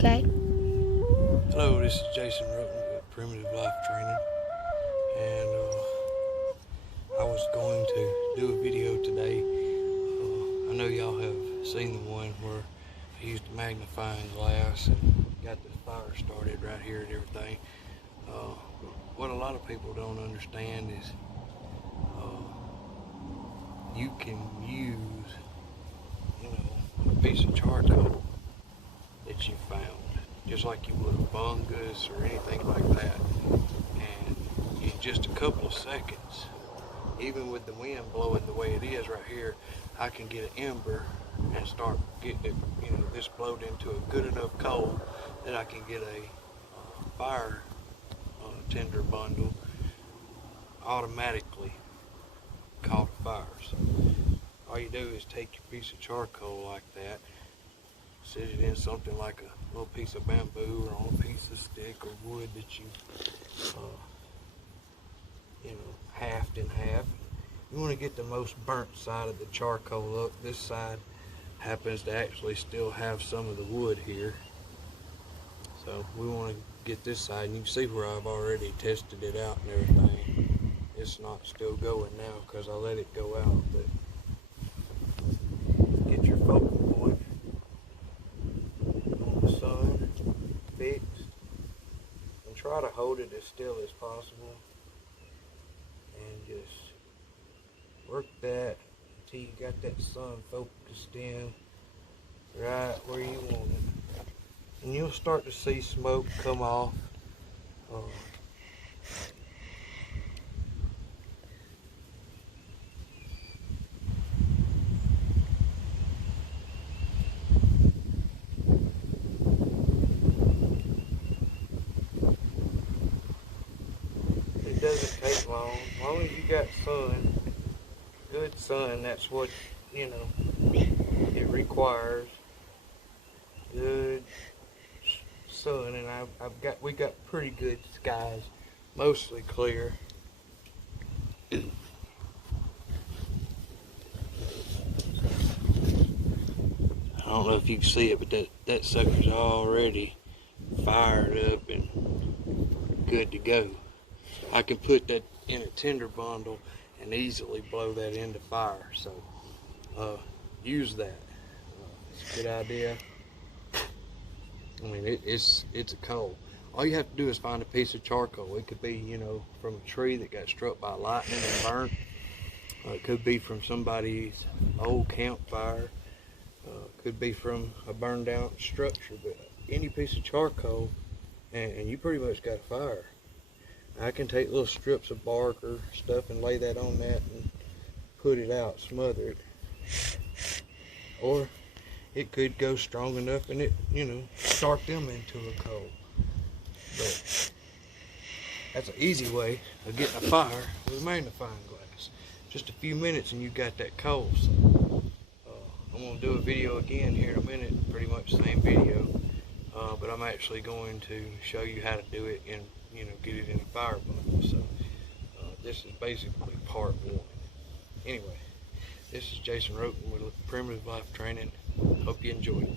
Okay. Hello, this is Jason Roten with Primitive Life Training, and I was going to do a video today. I know y'all have seen the one where I used a magnifying glass and got the fire started right here and everything. What a lot of people don't understand is you can use, a piece of charcoal that you found, just like you would a fungus or anything like that. And in just a couple of seconds, even with the wind blowing the way it is right here, I can get an ember and start getting it, this blowed into a good enough coal that I can get a fire tinder bundle automatically caught a fire. So all you do is take your piece of charcoal like that, set it in something like a little piece of bamboo or on a piece of stick or wood that you halved in half. You want to get the most burnt side of the charcoal up. This side happens to actually still have some of the wood here, so we want to get this side, and you can see where I've already tested it out and everything. It's not still going now because I let it go out, but get your focal point on the sun fixed and try to hold it as still as possible and just work that until you got that sun focused in right where you want it. And you'll start to see smoke come off. It doesn't take long. As long as you got sun, good sun, that's what, it requires. Good sun, and we got pretty good skies, mostly clear. I don't know if you can see it, but that sucker's already fired up and good to go. I can put that in a tinder bundle and easily blow that into fire, so use that. It's a good idea. I mean, it's a coal. All you have to do is find a piece of charcoal. It could be, from a tree that got struck by lightning and burnt. It could be from somebody's old campfire. Could be from a burned out structure. But any piece of charcoal, and you pretty much got a fire. I can take little strips of bark or stuff and lay that on that and put it out, smother it. Or it could go strong enough and it, start them into a coal. But that's an easy way of getting a fire with a magnifying glass. Just a few minutes and you got that coal. So I'm going to do a video again here in a minute, pretty much the same video. But I'm actually going to show you how to do it and, get it in a fire bundle. So this is basically part one. Anyway, this is Jason Roten with Primitive Life Training. Hope you enjoy it.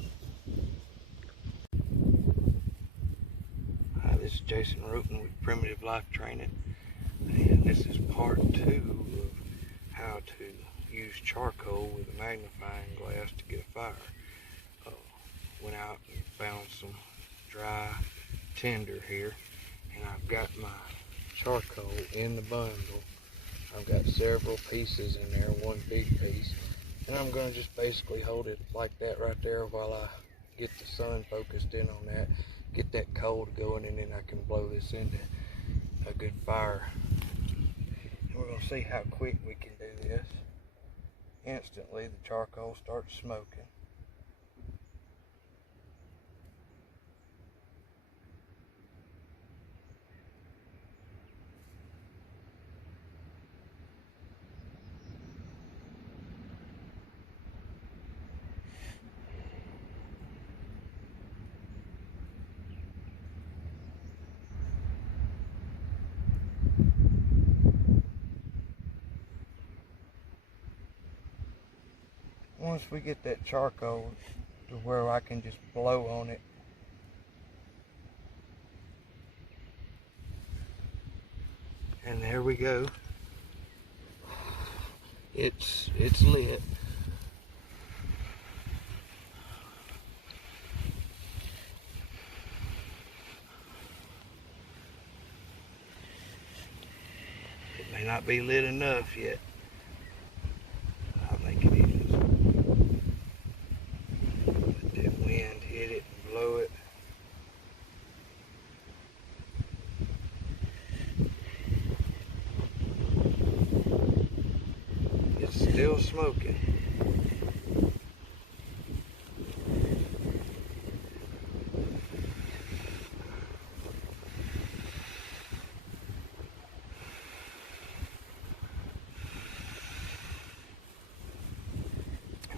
Hi, this is Jason Roten with Primitive Life Training, and this is part two of how to use charcoal with a magnifying glass to get a fire. Went out and found some dry tinder here, and I've got my charcoal in the bundle. I've got several pieces in there, one big piece, and I'm going to just basically hold it like that right there while I get the sun focused in on that, get that coal going, and then I can blow this into a good fire. And we're going to see how quick we can do this. Instantly the charcoal starts smoking. Once we get that charcoal to where I can just blow on it there we go. It's lit. It may not be lit enough yet. I think it is. Let that wind hit it and blow it. It's still smoking.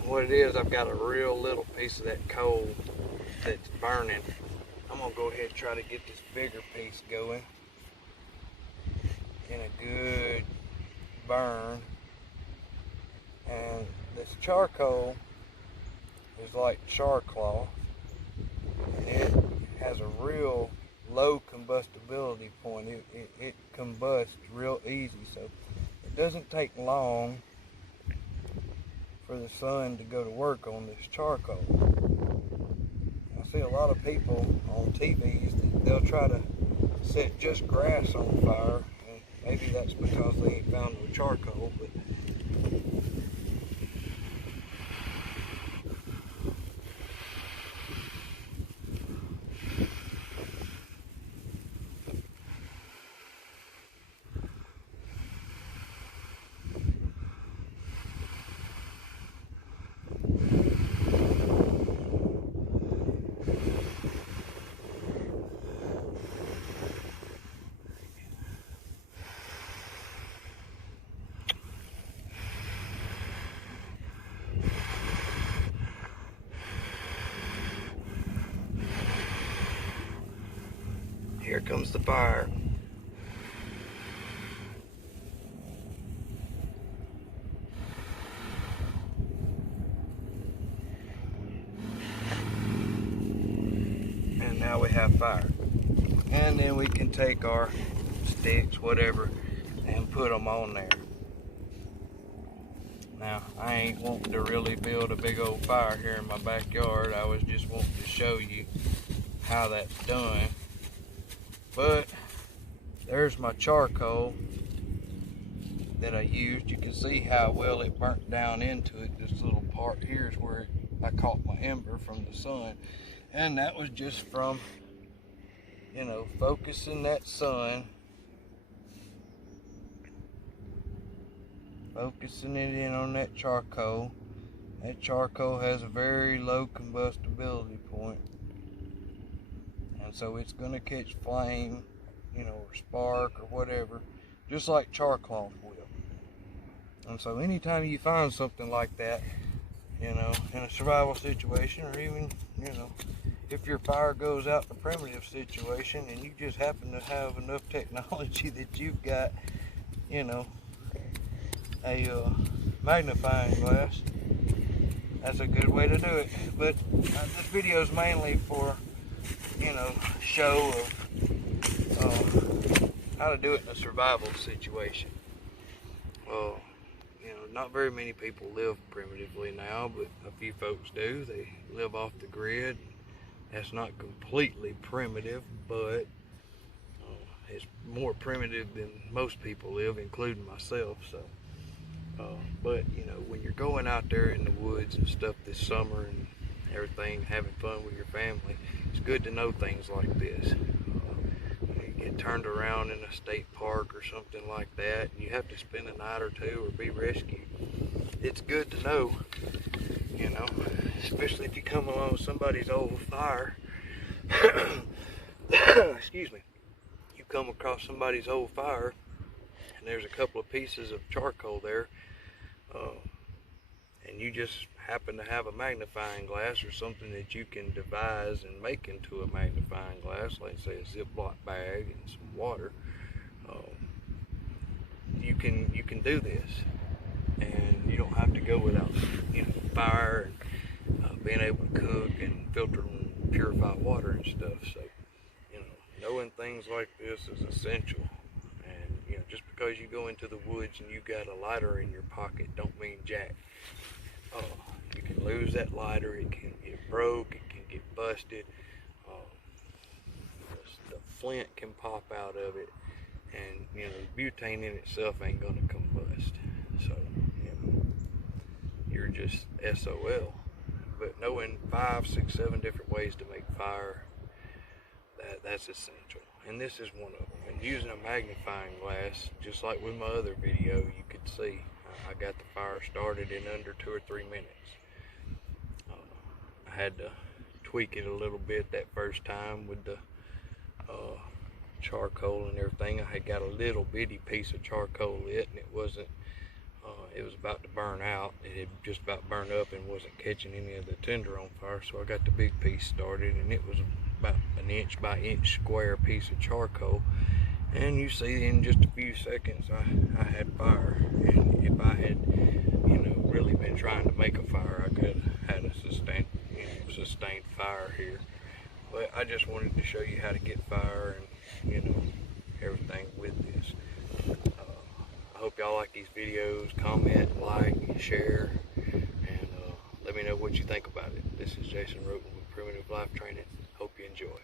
What it is, I've got a real little piece of that coal that's burning. I'm gonna go ahead and try to get this bigger piece going in a good burn. And this charcoal is like char cloth. It has a real low combustibility point. It combusts real easy, so it doesn't take long for the sun to go to work on this charcoal. I see a lot of people on TVs that they'll try to set just grass on fire, and maybe that's because they ain't found no charcoal, but here comes the fire. And now we have fire. And then we can take our sticks, whatever, and put them on there. Now, I ain't wanting to really build a big old fire here in my backyard. I was just wanting to show you how that's done. But there's my charcoal that I used. You can see how well it burnt down into it. This little part here is where I caught my ember from the sun. And that was just from, you know, focusing that sun, focusing it in on that charcoal. That charcoal has a very low combustibility point. And so it's going to catch flame, you know, or spark or whatever, just like char cloth will. And so anytime you find something like that, you know, in a survival situation, or even, you know, if your fire goes out in a primitive situation and you just happen to have enough technology that you've got, you know, a magnifying glass, that's a good way to do it. But this video is mainly for, you know, show of how to do it in a survival situation. You know, not very many people live primitively now, but a few folks do. They live off the grid. That's not completely primitive, but it's more primitive than most people live, including myself. So, but you know, when you're going out there in the woods and stuff this summer and everything, having fun with your family, it's good to know things like this. You get turned around in a state park or something like that, and you have to spend a night or two or be rescued. It's good to know, you know, especially if you come along somebody's old fire. Excuse me. You come across somebody's old fire, and there's a couple of pieces of charcoal there, and you just happen to have a magnifying glass or something that you can devise and make into a magnifying glass, like say a Ziploc bag and some water, you can do this, and you don't have to go without, you know, fire and being able to cook and filter and purify water and stuff. So, you know, knowing things like this is essential. And, you know, Just because you go into the woods and you got a lighter in your pocket don't mean jack. You can lose that lighter, it can get broke, it can get busted, the flint can pop out of it, and you know, the butane in itself ain't gonna combust. So, you know, you're just SOL. But knowing 5, 6, 7 different ways to make fire, that's essential. And this is one of them. And using a magnifying glass, just like with my other video, you could see I got the fire started in under 2 or 3 minutes. I had to tweak it a little bit that first time with the charcoal and everything. I had got a little bitty piece of charcoal lit, and it was about to burn out. It had just about burned up and wasn't catching any of the tinder on fire, so I got the big piece started, and it was about an inch by inch square piece of charcoal. And you see, in just a few seconds I had fire. And if I had, you know, really been trying to make a fire, I could have had a sustained fire here. But I just wanted to show you how to get fire and, you know, everything with this. I hope y'all like these videos. Comment, like, share, and let me know what you think about it. This is Jason Roten with Primitive Life Training. Hope you enjoy.